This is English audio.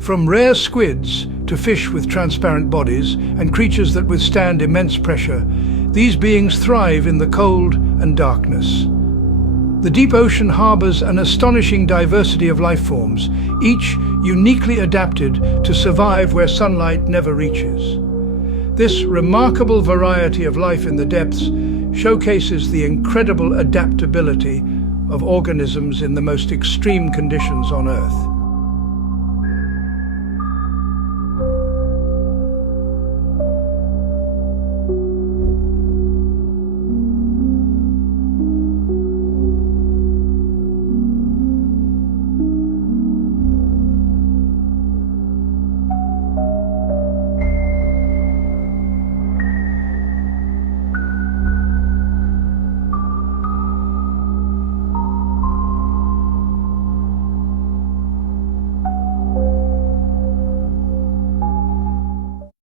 From rare squids to fish with transparent bodies and creatures that withstand immense pressure, these beings thrive in the cold and darkness. The deep ocean harbors an astonishing diversity of life forms, each uniquely adapted to survive where sunlight never reaches. This remarkable variety of life in the depths showcases the incredible adaptability of organisms in the most extreme conditions on Earth.